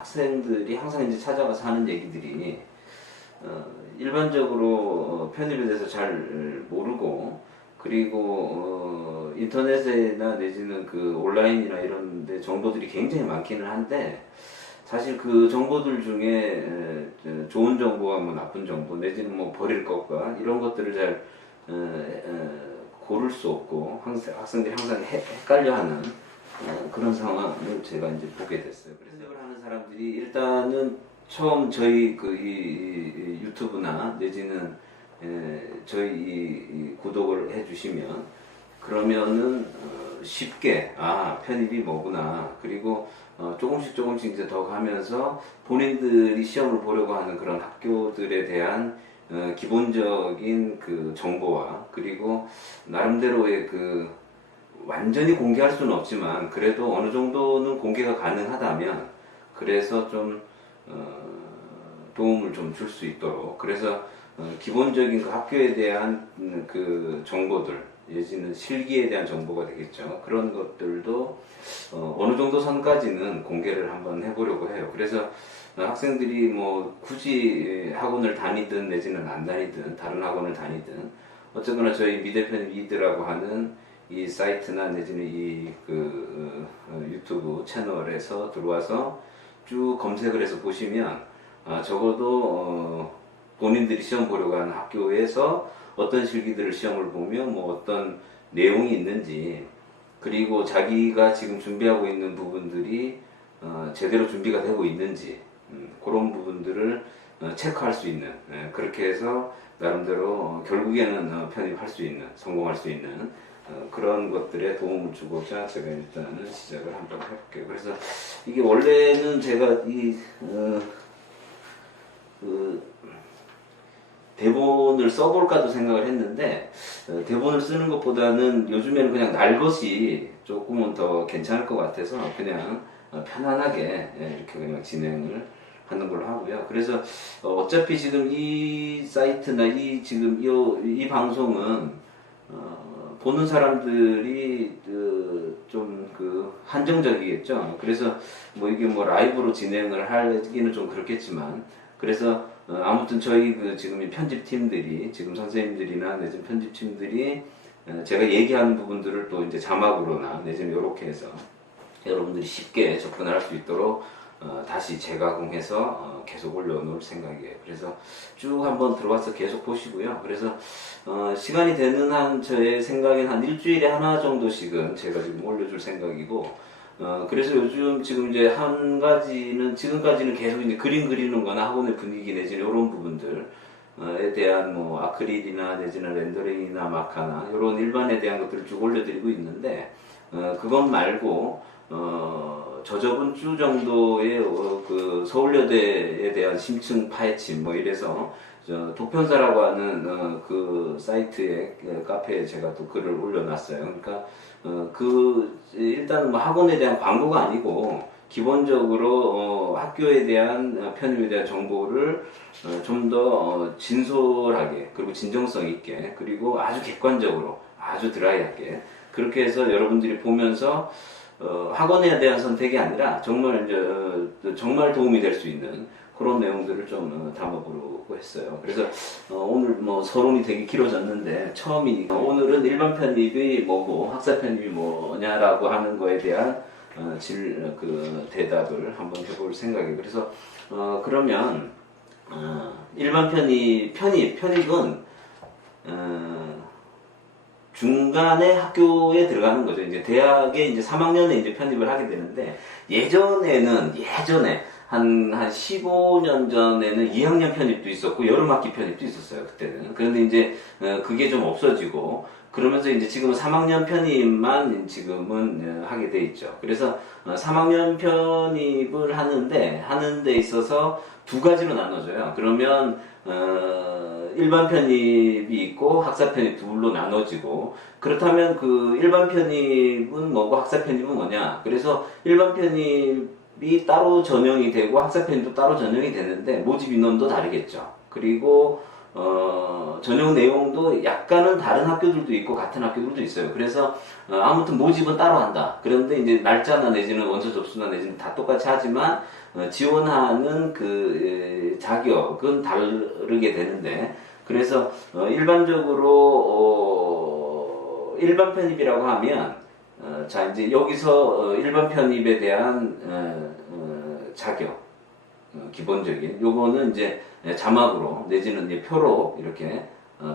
학생들이 항상 이제 찾아가서 하는 얘기들이 일반적으로 편입에 대해서 잘 모르고, 그리고 인터넷이나 내지는 그 온라인이나 이런 데 정보들이 굉장히 많기는 한데, 사실 그 정보들 중에 좋은 정보와 뭐 나쁜 정보 내지는 뭐 버릴 것과 이런 것들을 잘 고를 수 없고, 학생들이 항상 헷갈려하는 그런 상황을 제가 이제 보게 됐어요. 그래서 이걸 하는 사람들이 일단은 처음 저희 이 유튜브나 내지는 저희 이 구독을 해주시면, 그러면은 쉽게 편입이 뭐구나, 그리고 조금씩 이제 더 가면서 본인들이 시험을 보려고 하는 그런 학교들에 대한 기본적인 그 정보와, 그리고 나름대로의 그 완전히 공개할 수는 없지만 그래도 어느 정도는 공개가 가능하다면, 그래서 좀 도움을 좀 줄 수 있도록, 그래서 기본적인 그 학교에 대한 그 정보들, 예지는 실기에 대한 정보가 되겠죠. 그런 것들도 어느 정도 선까지는 공개를 한번 해보려고 해요. 그래서 학생들이 뭐 굳이 학원을 다니든 내지는 안 다니든 다른 학원을 다니든 어쨌거나 저희 미대편 이드라고 하는 이 사이트나 내지는 이 유튜브 채널에서 들어와서 쭉 검색을 해서 보시면 적어도 본인들이 시험 보려고 하는 학교에서 어떤 실기들을 시험을 보면 뭐 어떤 내용이 있는지, 그리고 자기가 지금 준비하고 있는 부분들이 제대로 준비가 되고 있는지, 그런 부분들을 체크할 수 있는, 그렇게 해서 나름대로 결국에는 편입할 수 있는, 성공할 수 있는 그런 것들에 도움을 주고자 제가 일단은 시작을 한번 해볼게요. 그래서 이게 원래는 제가 대본을 써볼까도 생각을 했는데, 대본을 쓰는 것보다는 요즘에는 그냥 날 것이 조금은 더 괜찮을 것 같아서 그냥 편안하게 이렇게 그냥 진행을 하는 걸로 하고요. 그래서 어차피 지금 이 사이트나 지금 이 방송은 보는 사람들이 좀 한정적이겠죠. 그래서 뭐 이게 뭐 라이브로 진행을 하기는 좀 그렇겠지만, 그래서 아무튼 저희 지금 이 편집팀들이, 지금 선생님들이나 내지는 편집팀들이 제가 얘기하는 부분들을 또 이제 자막으로나 내지는 이렇게 해서 여러분들이 쉽게 접근을 할 수 있도록 다시 재가공해서 계속 올려놓을 생각이에요. 그래서 쭉 한번 들어와서 계속 보시고요. 그래서 시간이 되는 한, 저의 생각엔 한 일주일에 하나 정도씩은 제가 지금 올려줄 생각이고, 그래서 요즘 지금 이제 한 가지는, 지금까지는 계속 이제 그림 그리는 거나 학원의 분위기 내지는 이런 부분들에 대한 뭐 아크릴이나 내지는 렌더링이나 마카나 이런 일반에 대한 것들을 쭉 올려드리고 있는데, 그것 말고 저저번 주 정도에 그 서울여대에 대한 심층 파헤침 뭐 이래서 독편사라고 하는 그 사이트에, 카페에 제가 또 글을 올려놨어요. 그러니까 일단 뭐 학원에 대한 광고가 아니고 기본적으로 학교에 대한 편입에 대한 정보를 좀 더 진솔하게, 그리고 진정성 있게, 그리고 아주 객관적으로, 아주 드라이하게, 그렇게 해서 여러분들이 보면서 학원에 대한 선택이 아니라 정말 정말 도움이 될 수 있는 그런 내용들을 좀 담아보려고 했어요. 그래서 오늘 뭐 서론이 되게 길어졌는데, 처음이니까 오늘은 일반 편입이 뭐고 학사 편입이 뭐냐라고 하는 거에 대한 대답을 한번 해볼 생각이에요. 그래서 그러면 일반 편입은 중간에 학교에 들어가는 거죠. 이제 대학에 이제 3학년에 이제 편입을 하게 되는데, 예전에 한 15년 전에는 2학년 편입도 있었고 여름학기 편입도 있었어요, 그때는. 그런데 이제 그게 좀 없어지고, 그러면서 이제 지금은 3학년 편입만 지금은 하게 돼 있죠. 그래서 3학년 편입을 하는 데 있어서 두 가지로 나눠져요. 그러면 일반 편입이 있고 학사 편입 둘로 나눠지고, 그렇다면 그 일반 편입은 뭐고 학사 편입은 뭐냐? 그래서 일반 편입이 따로 전형이 되고 학사 편입도 따로 전형이 되는데 모집 인원도 다르겠죠. 그리고 전형 내용도 약간은 다른 학교들도 있고 같은 학교들도 있어요. 그래서 아무튼 모집은 따로 한다. 그런데 이제 날짜나 내지는 원서 접수나 내지는 다 똑같이 하지만 지원하는 그 자격은 다르게 되는데, 그래서 일반적으로 일반 편입이라고 하면 자 이제 여기서 일반 편입에 대한 자격 기본적인 요거는 이제 자막으로 내지는 이제 표로 이렇게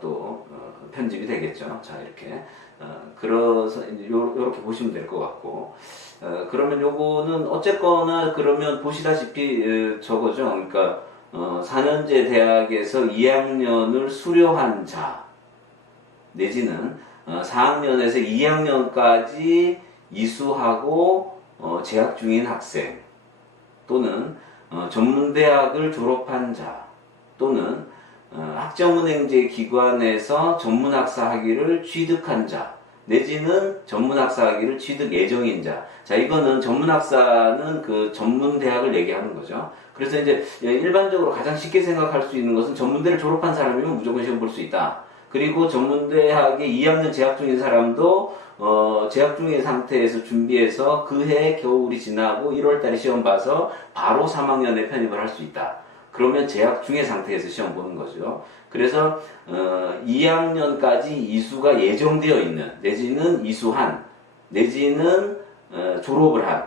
또 편집이 되겠죠. 자 이렇게 그래서 이제 요렇게 보시면 될 것 같고, 그러면 요거는 어쨌거나 그러면 보시다시피 저거죠. 그러니까 4년제 대학에서 2학년을 수료한 자 내지는 4학년에서 2학년까지 이수하고 재학 중인 학생, 또는 전문대학을 졸업한 자, 또는 학점은행제 기관에서 전문학사 학위를 취득한 자, 내지는 전문학사 학위를 취득 예정인 자. 자, 이거는 전문학사는 그 전문대학을 얘기하는 거죠. 그래서 이제 일반적으로 가장 쉽게 생각할 수 있는 것은 전문대를 졸업한 사람이면 무조건 시험 볼 수 있다. 그리고 전문대학에 2학년 재학 중인 사람도 재학 중인 상태에서 준비해서 그 해 겨울이 지나고 1월달에 시험 봐서 바로 3학년에 편입을 할 수 있다. 그러면 재학 중의 상태에서 시험 보는 거죠. 그래서 2학년까지 이수가 예정되어 있는, 내지는 이수한, 내지는 졸업을 한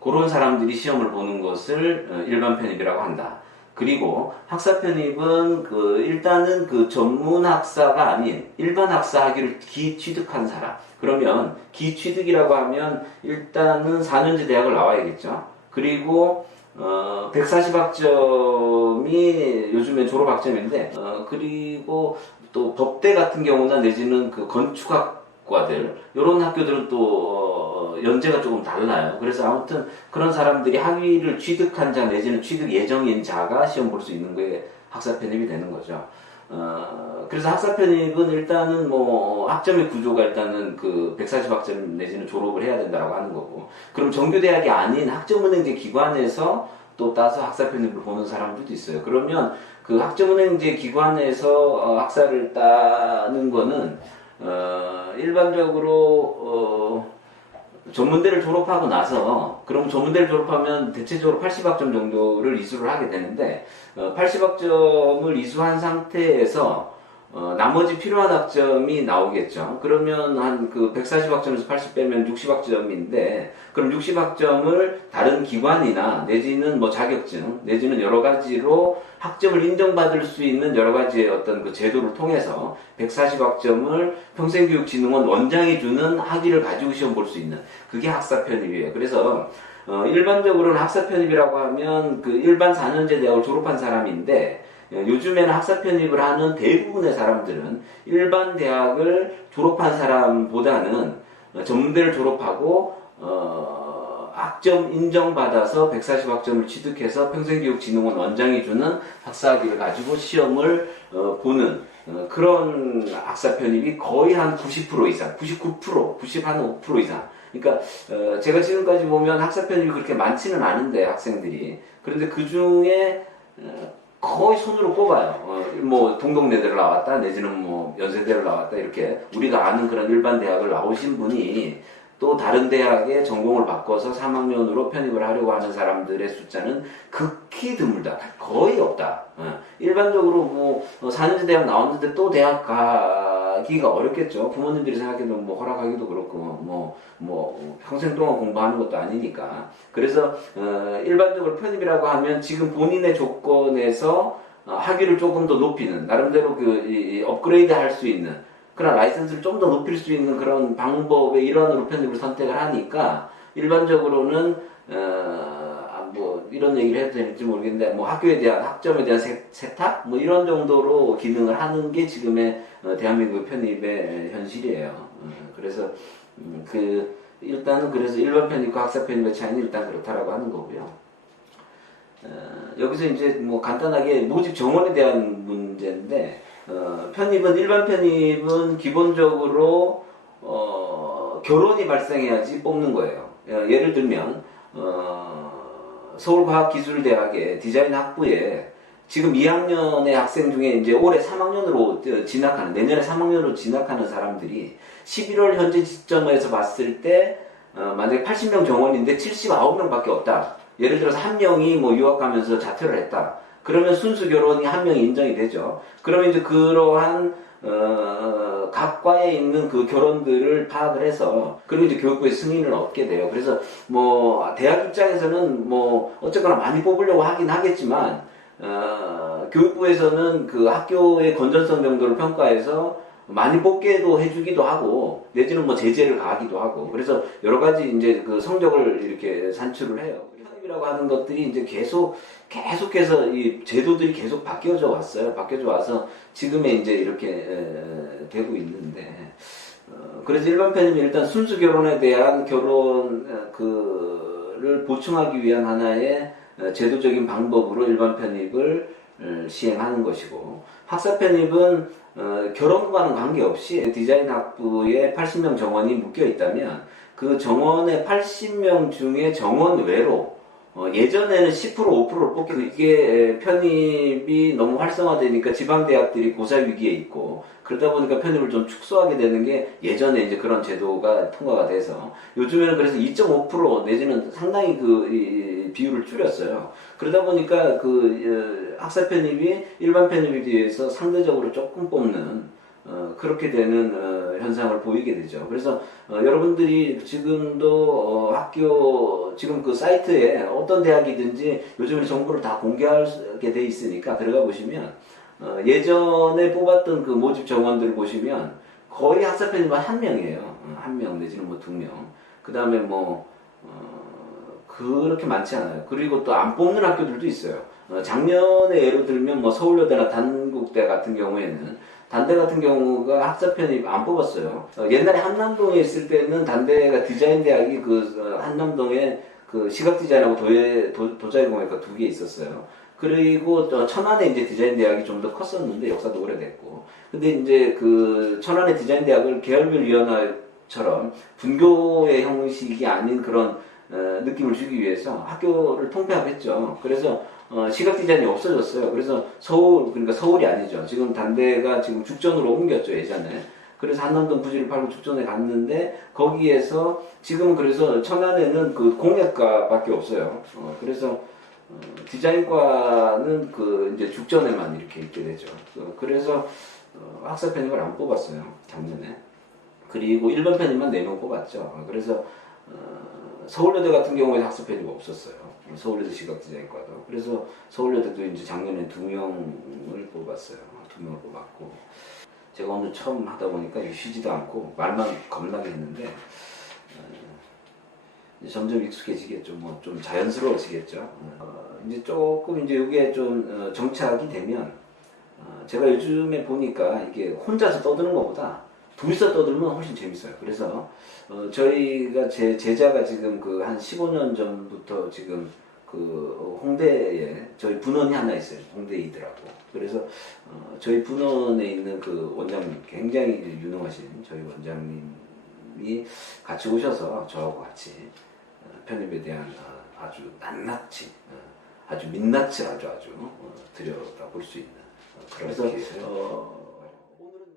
그런 사람들이 시험을 보는 것을 일반 편입이라고 한다. 그리고 학사 편입은 일단은 그 전문 학사가 아닌 일반 학사 학위를 기취득한 사람. 그러면 기취득이라고 하면 일단은 4년제 대학을 나와야겠죠. 그리고 140학점이 요즘에 졸업학점인데, 그리고 또 법대 같은 경우나 내지는 그 건축학과들, 이런 학교들은 또 연제가 조금 달라요. 그래서 아무튼 그런 사람들이 학위를 취득한 자 내지는 취득 예정인 자가 시험 볼 수 있는 게 학사 편입이 되는 거죠. 그래서 학사 편입은 일단은 뭐 학점의 구조가 일단은 그 140학점 내지는 졸업을 해야 된다라고 하는 거고, 그럼 정규대학이 아닌 학점은행제 기관에서 또 따서 학사 편입을 보는 사람들도 있어요. 그러면 그 학점은행제 기관에서 학사를 따는 거는 일반적으로 전문대를 졸업하고 나서, 그럼 전문대를 졸업하면 대체적으로 80학점 정도를 이수를 하게 되는데, 80학점을 이수한 상태에서 나머지 필요한 학점이 나오겠죠. 그러면 한 그 140학점에서 80 빼면 60학점인데, 그럼 60학점을 다른 기관이나 내지는 뭐 자격증 내지는 여러 가지로 학점을 인정받을 수 있는 여러 가지의 어떤 그 제도를 통해서 140학점을 평생교육진흥원 원장이 주는 학위를 가지고 시험 볼 수 있는, 그게 학사 편입이에요. 그래서 일반적으로는 학사 편입이라고 하면 그 일반 4년제 대학을 졸업한 사람인데, 요즘에는 학사 편입을 하는 대부분의 사람들은 일반 대학을 졸업한 사람보다는 전문대를 졸업하고 학점 인정받아서 140학점을 취득해서 평생교육진흥원 원장이 주는 학사학위를 가지고 시험을 보는 그런 학사 편입이 거의 한 90% 이상, 99%, 95% 이상. 그러니까 제가 지금까지 보면 학사 편입이 그렇게 많지는 않은데, 학생들이. 그런데 그 중에 거의 손으로 꼽아요. 뭐 동덕내대를 나왔다 내지는 뭐 연세대를 나왔다, 이렇게 우리가 아는 그런 일반 대학을 나오신 분이 또 다른 대학에 전공을 바꿔서 3학년으로 편입을 하려고 하는 사람들의 숫자는 극히 드물다. 거의 없다. 일반적으로 뭐 4년제 대학 나왔는데 또 대학 가기가 어렵겠죠. 부모님들이 생각해도 뭐 허락하기도 그렇고 뭐 평생 동안 공부하는 것도 아니니까. 그래서 일반적으로 편입이라고 하면 지금 본인의 조건에서 학위를 조금 더 높이는, 나름대로 업그레이드 할 수 있는 그런 라이선스를 좀 더 높일 수 있는 그런 방법의 일환으로 편입을 선택을 하니까, 일반적으로는 뭐 이런 얘기를 해도 될지 모르겠는데, 뭐 학교에 대한 학점에 대한 세탁 뭐 이런 정도로 기능을 하는 게 지금의 대한민국 편입의 현실이에요. 그래서 일단은 그래서 일반 편입과 학사 편입의 차이는 일단 그렇다라고 하는 거고요. 여기서 이제 뭐 간단하게 모집 정원에 대한 문제인데, 편입은, 일반 편입은 기본적으로 결혼이 발생해야지 뽑는 거예요. 예를 들면 서울과학기술대학의 디자인 학부에 지금 2학년의 학생 중에 이제 올해 3학년으로 진학하는, 내년에 3학년으로 진학하는 사람들이 11월 현재 시점에서 봤을 때 만약에 80명 정원인데 79명밖에 없다. 예를 들어서 한 명이 뭐 유학 가면서 자퇴를 했다. 그러면 순수 결혼이 한 명이 인정이 되죠. 그러면 이제 그러한 각 과에 있는 그 결혼들을 파악을 해서 그리고 이제 교육부의 승인을 얻게 돼요. 그래서 뭐 대학 입장에서는 뭐 어쨌거나 많이 뽑으려고 하긴 하겠지만 교육부에서는 그 학교의 건전성 정도를 평가해서 많이 뽑게도 해주기도 하고 내지는 뭐 제재를 가하기도 하고 그래서 여러 가지 이제 그 성적을 이렇게 산출을 해요. 편입이라고 하는 것들이 이제 계속해서 이 제도들이 계속 바뀌어져 왔어요. 바뀌어져 와서 지금에 이제 이렇게 되고 있는데 그래서 일반 편입이 일단 순수 결혼에 대한 결혼 그를 보충하기 위한 하나의 제도적인 방법으로 일반 편입을 시행하는 것이고 학사 편입은 결혼과는 관계없이 디자인 학부에 80명 정원이 묶여 있다면 그 정원의 80명 중에 정원 외로 예전에는 10% 5%를 뽑기도 이게 편입이 너무 활성화되니까 지방대학들이 고사 위기에 있고 그러다 보니까 편입을 좀 축소하게 되는 게 예전에 이제 그런 제도가 통과가 돼서 요즘에는 그래서 2.5% 내지는 상당히 그 비율을 줄였어요. 그러다 보니까 그 학사 편입이 일반 편입에 비해서 상대적으로 조금 뽑는 그렇게 되는 현상을 보이게 되죠. 그래서 여러분들이 지금도 학교 지금 그 사이트에 어떤 대학이든지 요즘에 정보를 다 공개하게 돼 있으니까 들어가 보시면 예전에 뽑았던 그 모집 정원들을 보시면 거의 학사 편입만 한 명이에요. 한 명 내지는 뭐 두 명. 그 다음에 뭐 그렇게 많지 않아요. 그리고 또 안 뽑는 학교들도 있어요. 작년에 예를 들면 뭐 서울여대나 단국대 같은 경우에는 단대 같은 경우가 학사 편입 안 뽑았어요. 옛날에 한남동에 있을 때는 단대가 디자인 대학이 그 한남동에 그 시각 디자인하고 도자기공예과 두 개 있었어요. 그리고 또 천안에 이제 디자인 대학이 좀 더 컸었는데 역사도 오래됐고. 근데 이제 그 천안의 디자인 대학을 계열별 위원회처럼 분교의 형식이 아닌 그런 느낌을 주기 위해서 학교를 통폐합했죠. 그래서 시각 디자인이 없어졌어요. 그래서 그러니까 서울이 아니죠. 지금 단대가 지금 죽전으로 옮겼죠, 예전에. 그래서 한남동 부지를 팔고 죽전에 갔는데, 거기에서 지금 그래서 천안에는 그 공예과밖에 없어요. 그래서 디자인과는 그 이제 죽전에만 이렇게 있게 되죠. 그래서 학사 편입을 안 뽑았어요, 작년에. 그리고 일반 편입만 4명 뽑았죠. 그래서 서울여대 같은 경우에 학사 편입이 없었어요. 서울여대 시각디자인과도. 그래서 서울여대도 이제 작년에 2명을 뽑았어요. 2명을 뽑았고. 제가 오늘 처음 하다 보니까 쉬지도 않고 말만 겁나게 했는데, 이제 점점 익숙해지겠죠. 뭐 좀 자연스러워지겠죠. 이제 조금 이제 이게 좀 정착이 되면, 제가 요즘에 보니까 이게 혼자서 떠드는 것보다 둘이서 떠들면 훨씬 재밌어요. 그래서 저희가 제 제자가 지금 그 한 15년 전부터 지금 그 홍대에 저희 분원이 하나 있어요. 홍대 이더라고. 그래서 저희 분원에 있는 그 원장님 굉장히 유능하신 저희 원장님이 같이 오셔서 저하고 같이 편입에 대한 아주 낱낱이 아주 민낯을 아주 들여다볼 수 있는 그런. 그래서